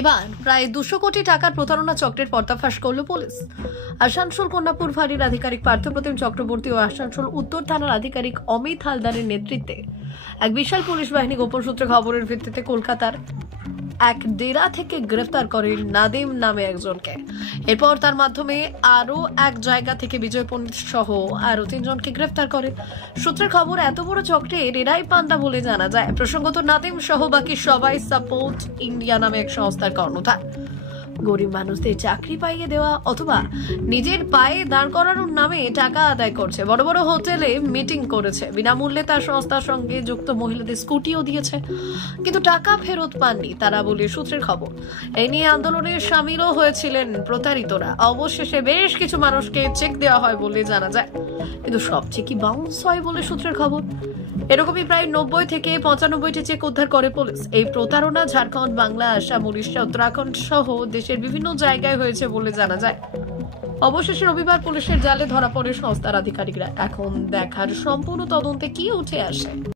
এবার প্রায় 200 কোটি টাকার প্রতারণা চক্রের পর্দাফাশ করল পুলিশ। আসানসোল কন্যাপুর ফাঁড়ির আধিকারিক পার্থপ্রতিম চক্রবর্তী ও আসানসোল উত্তর থানার আধিকারিক অমিত হালদারের নেতৃত্বে এক বিশাল পুলিশ বাহিনী গোপন সূত্রে খবরের ভিত্তিতে কলকাতার এক ডেরা থেকে গ্রেফতার করে নাদিম নামে একজনকে। এরপর তার মাধ্যমে আরো এক জায়গা থেকে বিজয় পণ্ডিত সহ আরো 3 জনকে গ্রেফতার করে। সূত্রের খবর, এত বড় চক্রে রেরাই পান্ডা বলে জানা যায়। প্রসঙ্গত, নাদিম সহ বাকি সবাই সাপোর্ট ইন্ডিয়া নামে এক সংস্থার কর্ণধার। গরিব মানুষদের চাকরি পাইয়ে দেওয়া অথবা নিজের পায়ে দাঁড় করানোর নামে টাকা আদায় করছে। বড় বড় হোটেলে মিটিং করেছে, বিনামূল্যে তার সংস্থার সঙ্গে যুক্ত মহিলাদের স্কুটিও দিয়েছে, কিন্তু টাকা ফেরত পাননি তারা বলে সূত্রের খবর। এই নিয়ে আন্দোলনে সামিলও হয়েছিলেন প্রতারিতরা। অবশেষে বেশ কিছু মানুষকে চেক দেওয়া হয় বলে জানা যায়, কিন্তু সব চেকই বাউন্স হয় বলে সূত্রের খবর। এরকমই প্রায় 90 থেকে 95টি চেক উদ্ধার করে পুলিশ। এই প্রতারণা ঝাড়খণ্ড, বাংলা, আসাম, উড়িষ্যা, উত্তরাখণ্ড সহ দেশের বিভিন্ন জায়গায় হয়েছে বলে জানা যায়। অবশেষে রবিবার পুলিশের জালে ধরা পড়ে সংস্থার আধিকারিকরা। এখন দেখার সম্পূর্ণ তদন্তে কি উঠে আসে।